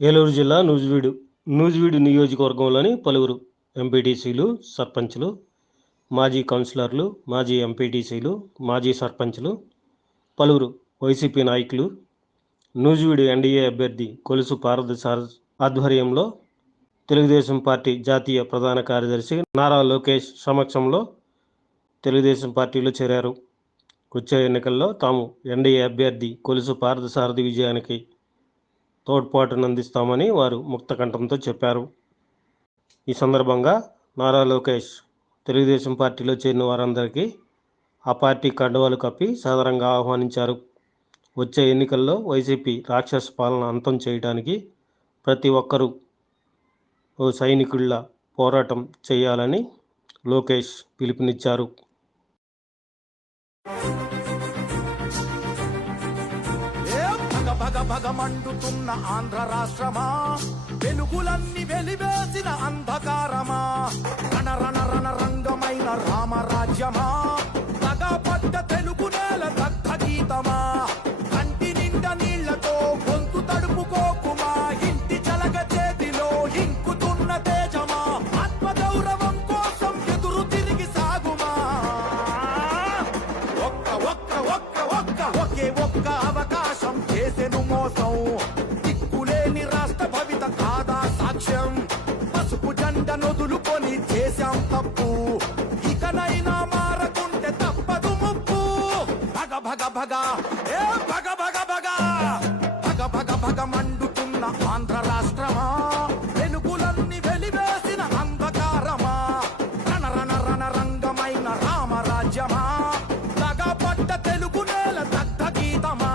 ఏలూరు జిల్లా నూజివీడు నియోజకవర్గంలోని పలువురు ఎంపీటీసీలు, సర్పంచ్లు, మాజీ కౌన్సిలర్లు, మాజీ ఎంపీటీసీలు, మాజీ సర్పంచ్లు, పలువురు వైసీపీ నాయకులు నూజివీడు ఎన్డీఏ అభ్యర్థి కొలుసు పార్థసారథి ఆధ్వర్యంలో తెలుగుదేశం పార్టీ జాతీయ ప్రధాన కార్యదర్శి నారా లోకేష్ సమక్షంలో తెలుగుదేశం పార్టీలో చేరారు. వచ్చే ఎన్నికల్లో తాము ఎన్డీఏ అభ్యర్థి కొలుసు పార్థసారథి విజయానికి తోడ్పాటునందిస్తామని వారు ముక్తకంఠంతో చెప్పారు. ఈ సందర్భంగా నారా లోకేష్ తెలుగుదేశం పార్టీలో చేరిన వారందరికీ ఆ పార్టీ కండువాలు కప్పి సాదరంగా ఆహ్వానించారు. వచ్చే ఎన్నికల్లో వైసీపీ రాక్షస పాలన అంతం చేయడానికి ప్రతి ఒక్కరూ ఓ సైనికుళ్ళ పోరాటం చేయాలని లోకేష్ పిలుపునిచ్చారు. భగమండుతున్న ఆంధ్ర రాష్ట్రమా, వెలుగులన్నీ వెలివేసిన అంధకారమా, రణ రంగమైన రామరాజ్యమా, తగపడ్డ తెలుగు నేల దగ్ధ గీతమా, కంటి నిండా నీళ్లతో గొంతు తడుపుకోకుమా, ఇంటి చలగ చేతిలో ఇంకుతున్న తేజమా, ఆత్మగౌరవం కోసం ఎదురు తిరిగి సాగుమా, ఒకే ఒక్క అవకాశం చేసెను మోసం, దిక్కులేని రాష్ట్ర భవిత కాదా సాక్ష్యం, పసుపు జెండ నొదులుకొని చేశాం తప్పు, ఇకనైనా మారకుంటే తప్పదు ముప్పు, భగ భగ భగ ఏ భగ భగ భగ భగ భగ భగ మండుతున్న ఆంధ్ర రాష్ట్రమా, వెలుగులన్నీ వెలివేసిన అంధకారమా, రణ రంగమైన రామరాజ్యమా, తగపడ్డ తెలుగు నేల దగ్ధ గీతమా.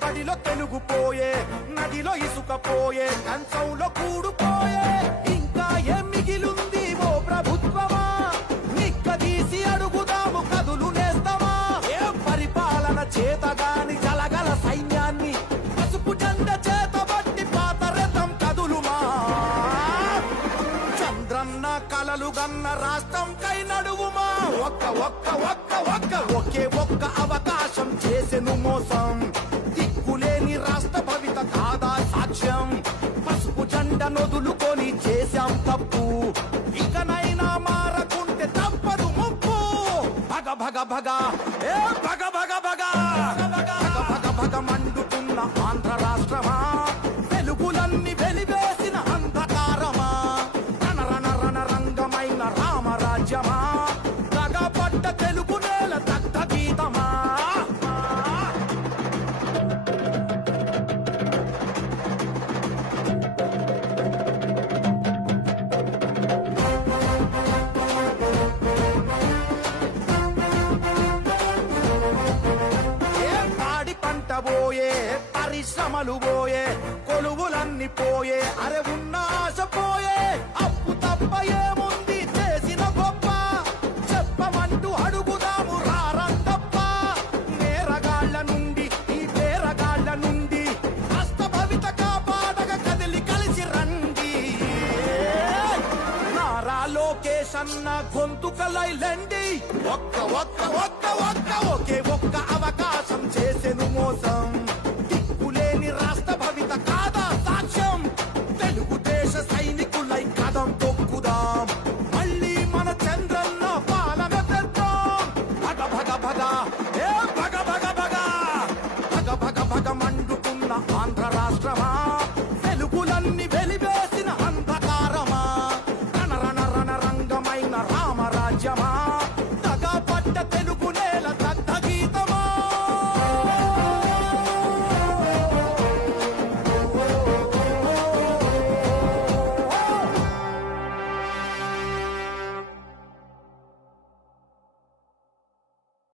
బడిలో తెలుగుపోయే, నదిలో ఇసుకపోయే, కంచంలో కూడుపోయే, ఇంకా ఏం మిగిలుంది ఓ ప్రభుత్వమా, నిక్కదీసి అడుగుదాము కదులు నేస్తామా, ఏ పరిపాలన చేతగాని జలగల సైన్యాన్ని పసుపు జెండ చేతబట్టి పాతరథం కదులుమా, చంద్రన్న కలలు గన్న రాష్ట్రం కై నడువుమా, ఒకే ఒక్క అవకాశం చేసెను మోసం, దిక్కులేని రాష్ట్ర భవిత కాదా సాక్ష్యం, పసుపు జెండ నొదులుకొని చేశాం తప్పు, ఇకనైనా మారకుంటే తప్పదు ముప్పు, భగ భగ భగ ఏ భగ భగ భగ భగ భగ భగ మండుతున్న ఆంధ్ర రాష్ట్రమా, వెలుగులన్నీ వెలివేసిన అంధకారమా, రణ రంగమైన రామరాజ్యమా, తగపడ్డ తెలుగు నేల దగ్ధ గీతమా. పోయే పరిశ్రమలు పోయే, కొలువులన్నీ పోయే, అరే ఉన్న ఆశ పోయే, అప్పు తప్ప ఏముంది చేసిన గొప్ప, చెప్పమంటూ అడుగుదాము రారందప్ప, నేరగాళ్ల నుండి ఈ పేరగాళ్ల నుండి రాష్ట్ర భవిత కాపాడగ కదిలి కలిసి రండి, నారా లోకేష్ అన్న గొంతుకలైలండి, ఒకే ఒక్క అవకాశం చేసెను మోసం, దిక్కులేని రాష్ట్ర భవిత కాదా సాక్ష్యం, తెలుగుదేశ సైనికులై కదం తొక్కుదాం, మళ్ళీ మన చంద్రన్న పాలన తెద్దాం, భగ భగ భగ ఏ భగ భగ భగ భగ భగ భగ మండు